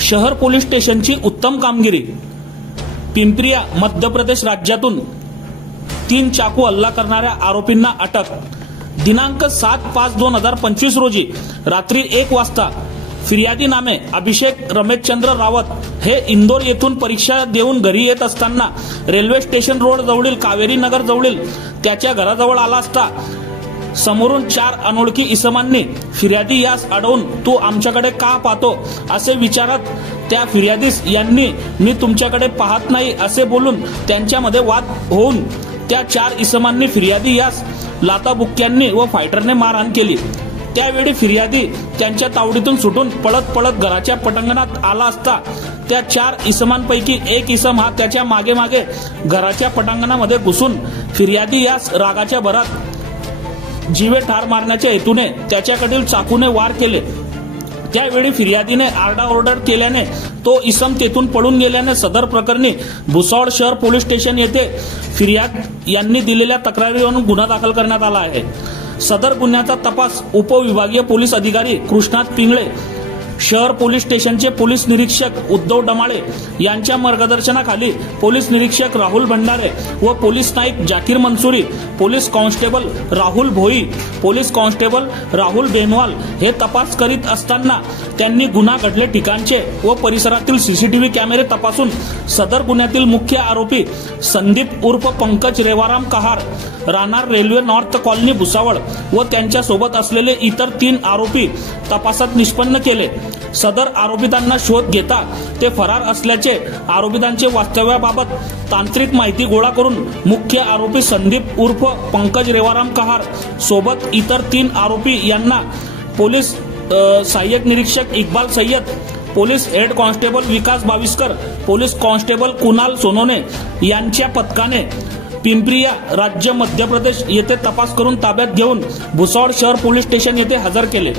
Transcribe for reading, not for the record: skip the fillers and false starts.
शहर पोलीस स्टेशनची उत्तम कामगिरी। पिंपरिया मध्य प्रदेश राज्यातून 3 चाकू हल्ला करणाऱ्या आरोपींना अटक। दिनांक 7/5/2025 रोजी रात्री 1 वाजता फिर्यादी नामे अभिषेक रमेशचंद्र रावत हे इंदोर येथून परीक्षा देऊन घरी येत असताना रेल्वे स्टेशन रोड जवळील कावेरी नगर जवळील त्याच्या घराजवळ आला असता समोरून 4 अनोळखी इसमांनी फिर्यादी यास अडवून तू आमच्याकडे का पाहतो असे विचारत त्या फिर्यादीस यांनी मी तुमच्याकडे पाहत नाही असे बोलून त्यांच्यामध्ये वाद होऊन त्या 4 इसमांनी फिर्यादी यास लाताबुक्क्यांनी व फायटरने मारहाण केली। त्यावेळी फिर्यादी त्यांच्या तावडीतून सुटून पळत पळत घराच्या पटांगणात आला असता त्या 4 इसमांपैकी एक इसम हा त्याच्या मागे मागे घराच्या पटांगणामध्ये घुसून फिर्यादी यास रागाच्या भरात जीवे ठार मारण्याच्या हेतूने त्याच्याकडील चाकूने वार केले। त्यावेळी फिर्यादीने आरडाओरड केल्याने तो इसम तेथून पळून गेल्याने सदर प्रकरणी भुसावळ शहर पोलीस स्टेशन येथे फिर्याद यांनी दिलेल्या तक्रारीवरून गुन्हा दाखल करण्यात आला आहे। सदर गुन्ह्याचा तपास उपविभागीय पोलीस अधिकारी कृष्णात पिंगळे, शहर पोलीस स्टेशनचे पोलीस निरीक्षक उद्धव डमाळे यांच्या मार्गदर्शनाखाली पोलीस निरीक्षक राहुल भंडारे व police naik Zakir Mansuri, police constable Rahul Bhoi, police constable Rahul Benwal हे तपास करीत असताना त्यांनी गुन्हा घडले ठिकाणचे व परिसरातील सीसीटीव्ही कॅमेरे तपासून सदर गुन्ह्यातील मुख्य आरोपी संदीप उर्फ पंकज रेवाराम कहार राहणार रेल्वे नॉर्थ कॉलनी भुसावळ व त्यांच्या सोबत असलेले इतर 3 आरोपी तपासात निष्पन्न केले। सदर आरोपितांना शोध घेता ते फरार असल्याचे आरोपितांचे वास्तव्याबाबत तांत्रिक माहिती गोळा करून मुख्य आरोपी संदीप उर्फ पंकज रेवाराम कहार सोबत इतर 3 आरोपी यांना पोलीस सहाय्यक निरीक्षक Iqbal Sayyed, police head constable Vikas Baviskar, police constable Kunal Sonone यांच्या पथकाने पिंपरिया राज्य मध्य प्रदेश येथे तपास करून ताब्यात घेऊन भुसावळ शहर पोलीस स्टेशन येथे हजर केले।